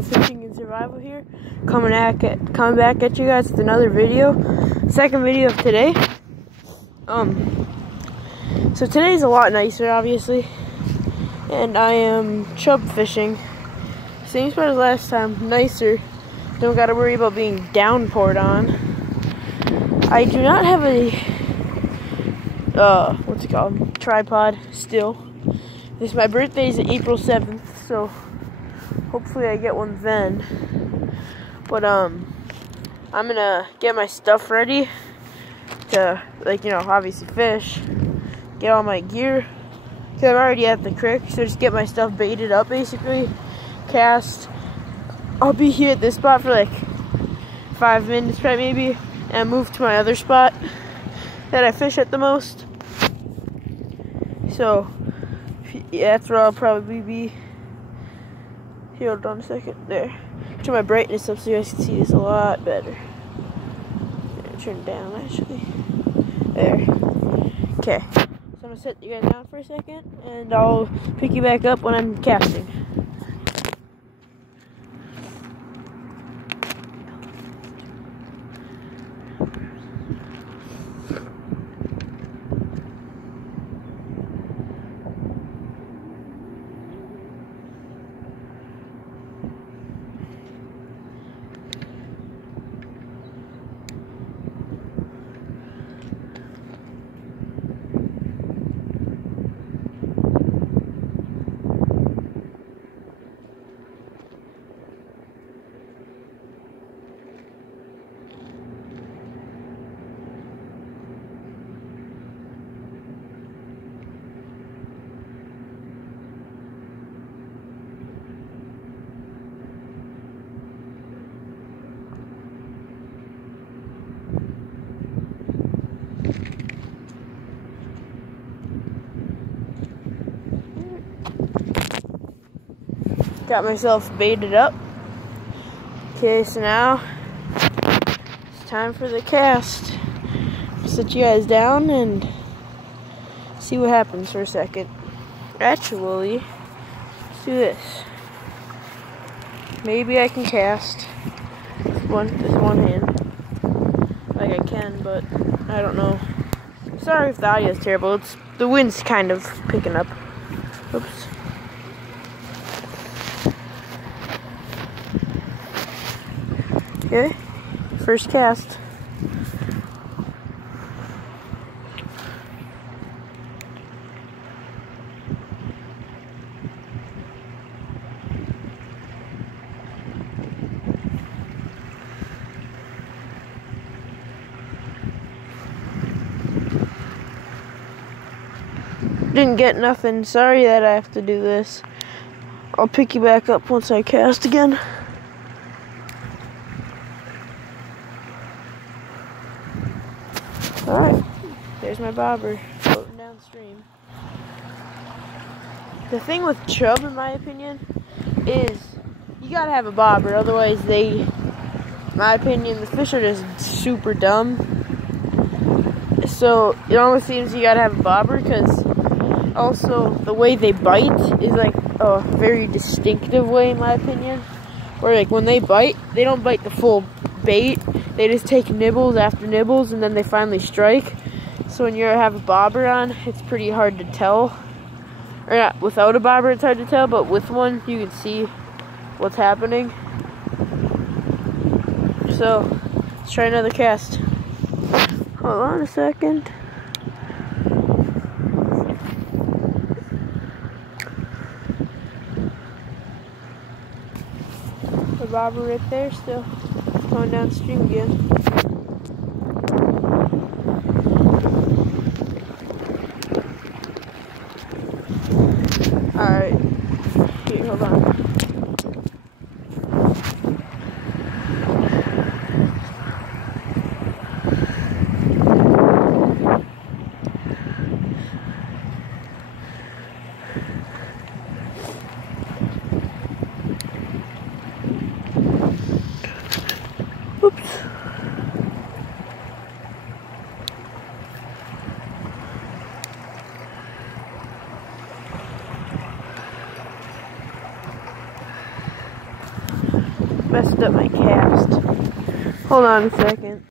Fishing and survival here, coming back at you guys with another video, second video of today. So today's a lot nicer, obviously, and I am chub fishing. Same spot as last time, nicer. Don't got to worry about being downpoured on. I do not have a what's it called, tripod still. My birthday is April 7th, so hopefully I get one then. But I'm gonna get my stuff ready to, obviously fish. Get all my gear, cause I'm already at the creek, so just get my stuff baited up, basically. Cast. I'll be here at this spot for like 5 minutes, maybe, and move to my other spot that I fish at the most. So yeah, that's where I'll probably be. Here, hold on a second. There. Turn my brightness up so you guys can see this a lot better. Turn it down, actually. There. Okay. So I'm gonna set you guys down for a second, and I'll pick you back up when I'm casting. Got myself baited up. Okay, so now it's time for the cast. Sit you guys down and see what happens for a second. Actually, let's do this. Maybe I can cast with one hand. Like I can, but I don't know. Sorry if the audio is terrible. The wind's kind of picking up. Oops. Okay, first cast. Didn't get nothing. Sorry that I have to do this. I'll pick you back up once I cast again. Alright, there's my bobber floating downstream. The thing with chub, in my opinion, is you gotta have a bobber, otherwise in my opinion, the fish are just super dumb. So it almost seems you gotta have a bobber, because also the way they bite is like a very distinctive way, in my opinion. Where like when they bite, they don't bite the full bait. They just take nibbles after nibbles, and then they finally strike. So when you have a bobber on, it's pretty hard to tell. Or not, without a bobber it's hard to tell, but with one you can see what's happening. So let's try another cast. Hold on a second. The bobber right there, still going downstream again. Alright. Here, hold on. Oops. messed up my cast. Hold on a second.